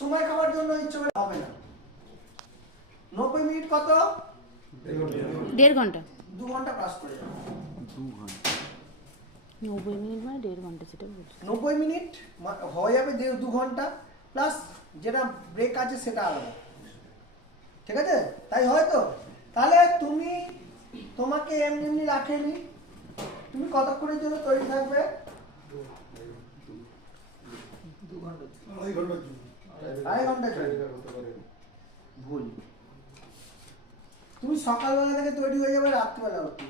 সময় খাওয়ার জন্য ইচ্ছে করে হবে না। 90 মিনিট কত? 1.5 ঘন্টা। 2 ঘন্টা পাস করে যাবে। 2 ঘন্টা 90 মিনিট মানে 1.5 ঘন্টা, সেটা বলছি। 90 মিনিট হয়ে যাবে 2 ঘন্টা, প্লাস যেটা ব্রেক আছে সেটা আলাদা, ঠিক আছে? তাই হয়তো তাহলে তোমাকে এমনি রাখেনি, তুমি কতক্ষণের জন্য তৈরি থাকবে? 2 ঘন্টা ভুল। তুমি সকালবেলা থেকে তৈরি হয়ে যাবে রাত্রিবেলা অবধি।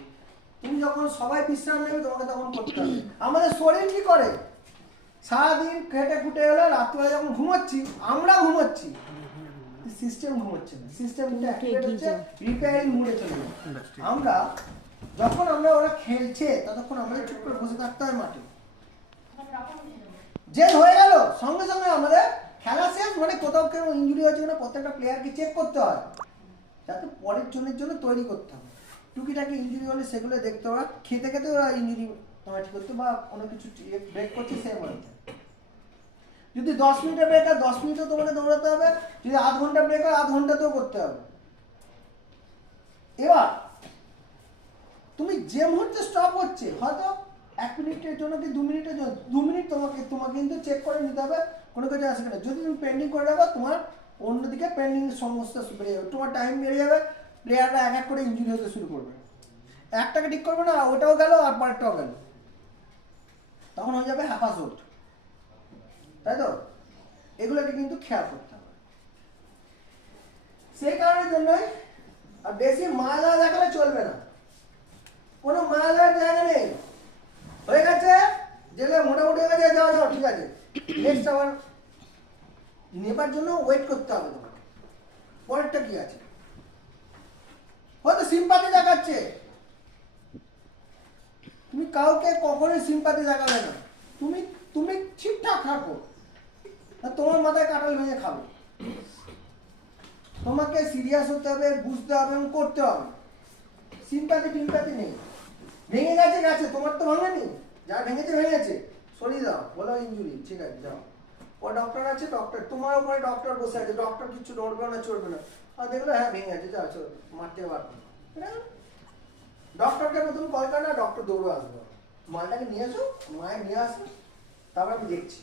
তুমি যখন সবাই বিশ্রাম নেবে তোমাকে তখন করতে হবে। আমাদের শরীর কি করে? সারাদিন খেটে খুটে এলো, রাত্রিবেলা যখন ঘুমোচ্ছি, আমরা ঘুমোচ্ছি, সিস্টেম ঘুমোচ্ছে না, সিস্টেমটা অ্যাক্টিভেট হচ্ছে, রিপেয়ারিং মুডে চলে যাচ্ছে। আমরা ওরা খেলছে ততক্ষণ আমাদের চুপ করে বসে থাকতে হয় মাঠে। জেল হয়ে গেল সঙ্গে সঙ্গে আমাদের খেলা শেষ, মানে কোথাও কেউ ইনজুরি হয়েছে কিনা প্রত্যেকটা প্লেয়ারকে চেক করতে হয়, যাতে পরের জন্য তৈরি করতে হবে। টুকিটাকি ইনজুরি হলে সেগুলো দেখতে হবে। খেতে খেতে ওরা ইনজুরি তোমার ঠিক করতে বা কোনো কিছু ব্রেক করছে সে মনে হয়। যদি 10 মিনিটের ব্রেক হয় 10 মিনিটও তোমাকে দৌড়াতে হবে, যদি আধ ঘন্টা ব্রেক হয় আধ ঘন্টাতেও করতে হবে। এবার তুমি যে মুহূর্তে স্টপ হচ্ছে, হয়তো 1 মিনিটের জন্য কি 2 মিনিটের জন্য, 2 মিনিট তোমাকে কিন্তু চেক করে নিতে হবে কোনো কিছু আছে কিনা। যদি তুমি পেন্ডিং করে রাখো, তোমার অন্যদিকে পেন্ডিং সমস্যা বেড়ে যাবে, তোমার টাইম বেড়ে যাবে, প্লেয়াররা এক এক করে ইনজুরি হতে শুরু করবে, একটাকে ঠিক করবে না, ওটাও গেল আর পরেরটাও গেল, তখন হয়ে যাবে হ্যাপাসোট, তাই তো? এগুলোকে কিন্তু খেয়াল করতে হবে। সেই কারণের জন্যই আর বেশি মালা দেখালে চলবে না, কোনো মালার জায়গা নেই। হয়ে গেছে যেগুলো মোটামুটি হয়ে গেছে, যাও ঠিক আছে, নেক্সট আবার নেবার জন্য ওয়েট করতে হবে তোমাকে। পরেরটা কি আছে? হয়তো সিম্পাথি দেখাচ্ছে, তুমি কাউকে কখনোই সিম্পাথি দেখাবে না, তুমি ঠিকঠাক থাকো, তোমার মাথায় কাঁঠাল ভেঙে খাবে। তোমাকে সিরিয়াস হতে হবে, বুঝতে হবে এবং করতে হবে। সিম্পাথি নেই, ভেঙে গেছে, তোমার তো ভাঙেনি, যার ভেঙেছে সরিয়ে দাও, বলো ইনজুরি, ঠিক আছে যাও। ও ডক্টর আছে, ডক্টর তোমার উপরে ডক্টর বসে আছে, ডক্টর কিছু নড়বে না চড়বে না, আর দেখলো হ্যাঁ ভেঙে গেছে, যাও চলো মারতে পারবে না, ডক্টরকে প্রথম কল করে না, ডক্টর দৌড়ে আসবে, মালটাকে নিয়ে আসো, মায়ের নিয়ে আসো, তারপর আমি দেখছি।